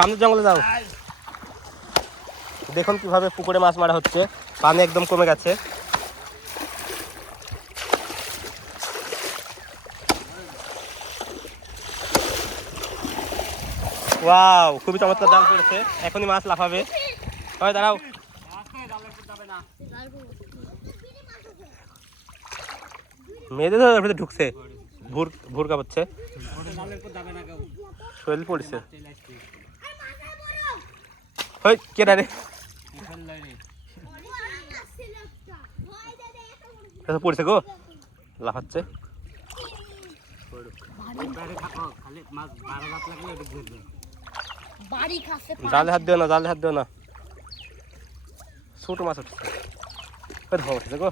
সামনের জঙ্গলে যাও। দেখুন কীভাবে পুকুরে মাছ মারা হচ্ছে। পানি একদম কমে গেছে। ওয়াও, খুবই চমৎকার জাল পড়েছে। এখনই মাছ লাফাবে। হয় দাঁড়াও। মেয়েদের ভিতরে ঢুকছে। ভুর ভুর কাঁপাচ্ছে শরীর পড়ছে। হই কে রে পড়ছে গো লাফাচ্ছে জালে হাত দিও না জালে হাত দিও না। ছোট মাছ উঠছে ধর গো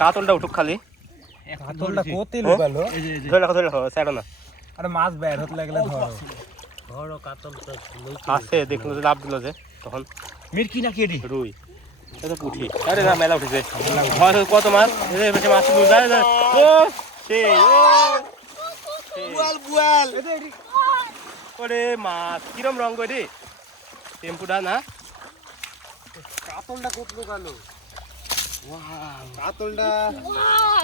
কাতলটা উঠুক খালি। কাতলটা হ্যাঁ? লুকালো? ধরে রাখো ধরে রাখো স্যারো না। আরে মাছ বের হতে লাগলে ধরো। আছে। দেখল যে লাভ দিল যে তখন মিরকি নাকি এডি রুই। এটা পুঠি। আরে না মেলা উঠেছে। হয় কত মাছ? বেশি মাছ যায়। ও সেই ও বুয়াল বুয়াল। ওরে মাছ কিরম রঙ গো রে টেম্পুটা না? কাতলটা কোত লুকালো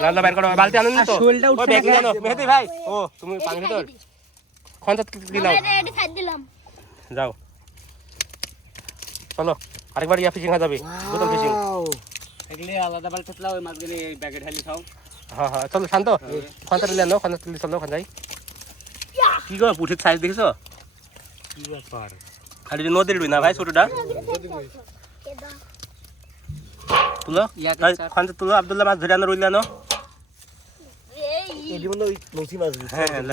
রান্না বের করো বালতি আনুন তো। শোলটা ওই ব্যাগ নিয়ে আনো? মেহেদি ভাই। ও তুমি পানি ভিতর এটা খাই দিলাম। যাও। চলো আরেকবার ইয়া ফিশিং যাবে বোতল ফিশিং। এগুলি আলাদা বাল থাকলে ওই মাছগুলি এই ব্যাগে ঢালি খাও। হ্যাঁ হ্যাঁ চলো শান্ত। খঞ্চা তুলে আনো খঞ্চা তুলে চলো খঞ্চাই কি গো পুঠির সাইজ দেখেছ? কি ব্যাপার? আর নদীর না ভাই ছোটটা? তুলো। খঞ্চা তুলো আবদুল্লাহ মাছ ধরে আনো রইলে আনো এই ওই নসি মাছ হ্যাঁ হ্যাঁ।